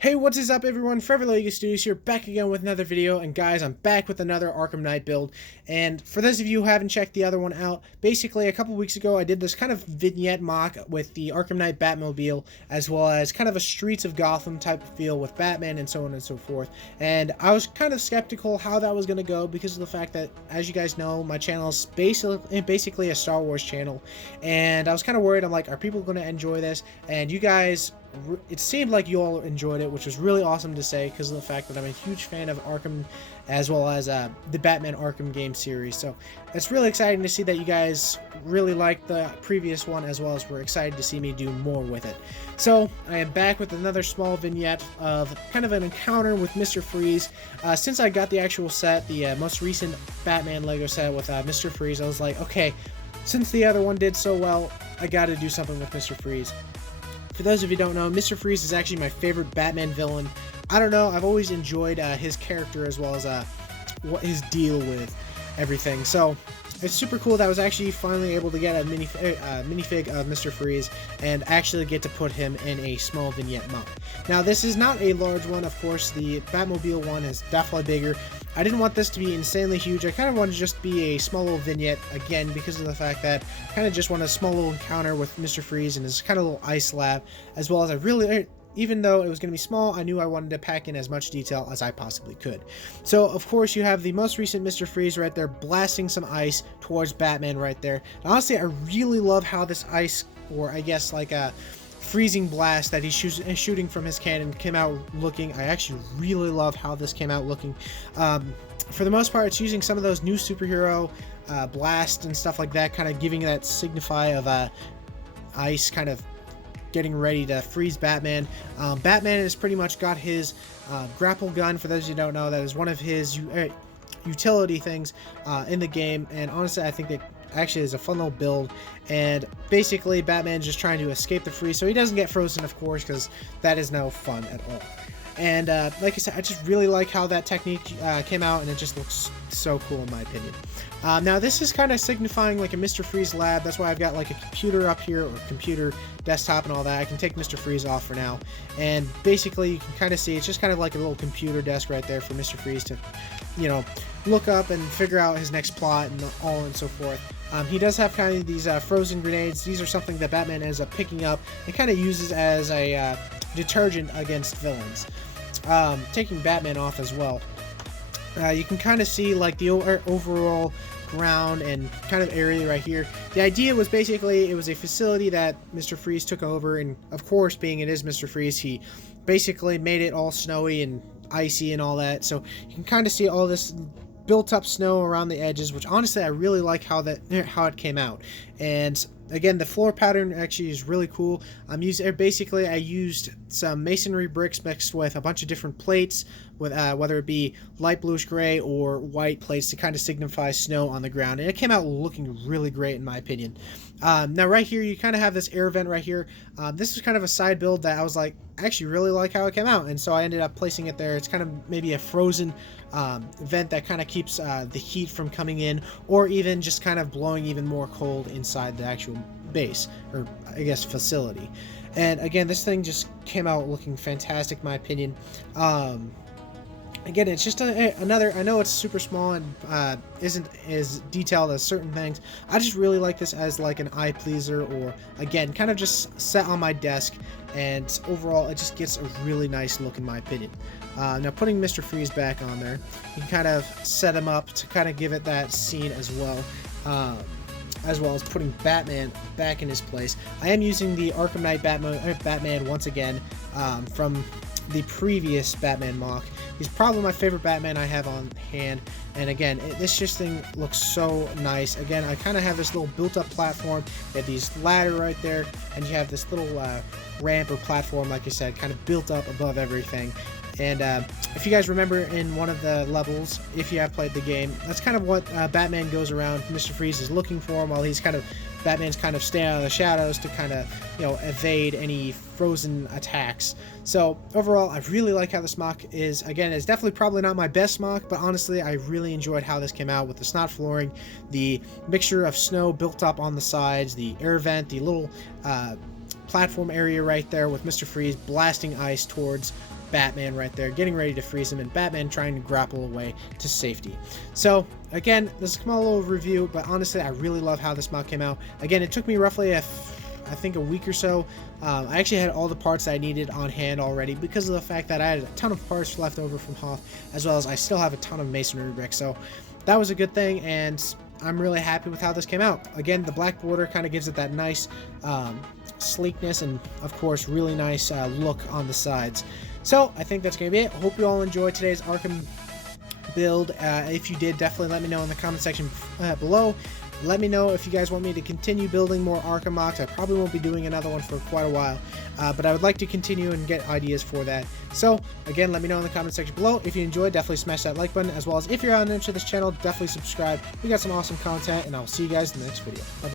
Hey, what is up everyone? Forever Lego Studios here, back again with another video, and guys, I'm back with another Arkham Knight build. And for those of you who haven't checked the other one out, basically a couple weeks ago I did this kind of vignette mock with the Arkham Knight Batmobile, as well as kind of a Streets of Gotham type of feel with Batman and so on and so forth. And I was kind of skeptical how that was going to go because of the fact that, as you guys know, my channel is basically a Star Wars channel, and I was kind of worried. I'm like, are people going to enjoy this? And you guys, it seemed like you all enjoyed it, which was really awesome to say because of the fact that I'm a huge fan of Arkham, as well as the Batman Arkham game series. So it's really exciting to see that you guys really liked the previous one, as well as we're excited to see me do more with it. So I am back with another small vignette of kind of an encounter with Mr. Freeze. Since I got the actual set, the most recent Batman Lego set with Mr. Freeze, I was like, okay, since the other one did so well, I got to do something with Mr. Freeze. For those of you who don't know, Mr. Freeze is actually my favorite Batman villain. I don't know, I've always enjoyed his character, as well as what his deal with everything. So it's super cool that I was actually finally able to get a minifig of Mr. Freeze and actually get to put him in a small vignette mock. Now, this is not a large one, of course. The Batmobile one is definitely bigger. I didn't want this to be insanely huge. I kind of wanted to just be a small little vignette, again, because of the fact that I kind of just want a small little encounter with Mr. Freeze and his kind of little ice lab, as well as even though it was going to be small, I knew I wanted to pack in as much detail as I possibly could. So, of course, you have the most recent Mr. Freeze right there blasting some ice towards Batman right there. And honestly, I really love how this ice, or I guess like a freezing blast that he's shooting from his cannon, came out looking. I actually really love how this came out looking. For the most part, it's using some of those new superhero blast and stuff like that, kind of giving that signify of ice kind of getting ready to freeze Batman. Batman has pretty much got his grapple gun. For those of you who don't know, that is one of his utility things in the game, and honestly, I think that actually is a fun little build. And basically, Batman's just trying to escape the freeze, so he doesn't get frozen, of course, because that is no fun at all. And like I said, I just really like how that technique came out, and it just looks so cool in my opinion. Now this is kind of signifying like a Mr. Freeze lab. That's why I've got like a computer up here, or computer desktop and all that. I can take Mr. Freeze off for now, and basically you can kind of see it's just kind of like a little computer desk right there for Mr. Freeze to, you know, look up and figure out his next plot and all and so forth. He does have kind of these frozen grenades. These are something that Batman ends up picking up and kind of uses as a detergent against villains. Taking Batman off as well, you can kind of see like the overall ground and kind of area right here. The idea was basically it was a facility that Mr. Freeze took over, and of course, being it is Mr. Freeze, he basically made it all snowy and icy and all that. So you can kind of see all this built up snow around the edges, which honestly I really like how it came out. And again, the floor pattern actually is really cool. I used some masonry bricks mixed with a bunch of different plates, with whether it be light bluish gray or white plates to kind of signify snow on the ground, and it came out looking really great in my opinion. Now right here you kind of have this air vent right here. This is kind of a side build that I was like, I actually really like how it came out, and so I ended up placing it there. It's kind of maybe a frozen vent that kind of keeps the heat from coming in, or even just kind of blowing even more cold inside the actual base, or I guess facility. And again, this thing just came out looking fantastic in my opinion. Again, it's just another, I know it's super small and isn't as detailed as certain things. I just really like this as like an eye pleaser, or again, kind of just set on my desk, and overall it just gets a really nice look in my opinion. Now putting Mr. Freeze back on there, you can kind of set him up to kind of give it that scene as well as putting Batman back in his place. I am using the Arkham Knight Batman once again from the previous Batman mock. He's probably my favorite Batman I have on hand, and again, this thing looks so nice. Again, I kind of have this little built-up platform. You have these ladder right there, and you have this little ramp or platform, like I said, kind of built up above everything. And if you guys remember in one of the levels, if you have played the game, that's kind of what Batman goes around. Mr. Freeze is looking for him while Batman's kind of staying out of the shadows to kind of, you know, evade any frozen attacks. So overall, I really like how this mock is. Again, it's definitely probably not my best mock, but honestly, I really enjoyed how this came out with the snot flooring, the mixture of snow built up on the sides, the air vent, the little platform area right there with Mr. Freeze blasting ice towards Batman right there, getting ready to freeze him, and Batman trying to grapple away to safety. So again, this is a small little review, but honestly, I really love how this mod came out. Again, it took me roughly I think a week or so. I actually had all the parts I needed on hand already because of the fact that I had a ton of parts left over from Hoth, as well as I still have a ton of masonry bricks. So that was a good thing, and I'm really happy with how this came out. Again, the black border kind of gives it that nice sleekness, and of course, really nice look on the sides. So I think that's going to be it. Hope you all enjoyed today's Arkham build. If you did, definitely let me know in the comment section below. Let me know if you guys want me to continue building more Arkham mocks. I probably won't be doing another one for quite a while, but I would like to continue and get ideas for that. So again, let me know in the comment section below. If you enjoyed, definitely smash that like button, as well as if you're not new to this channel, definitely subscribe. We got some awesome content, and I'll see you guys in the next video. Bye-bye.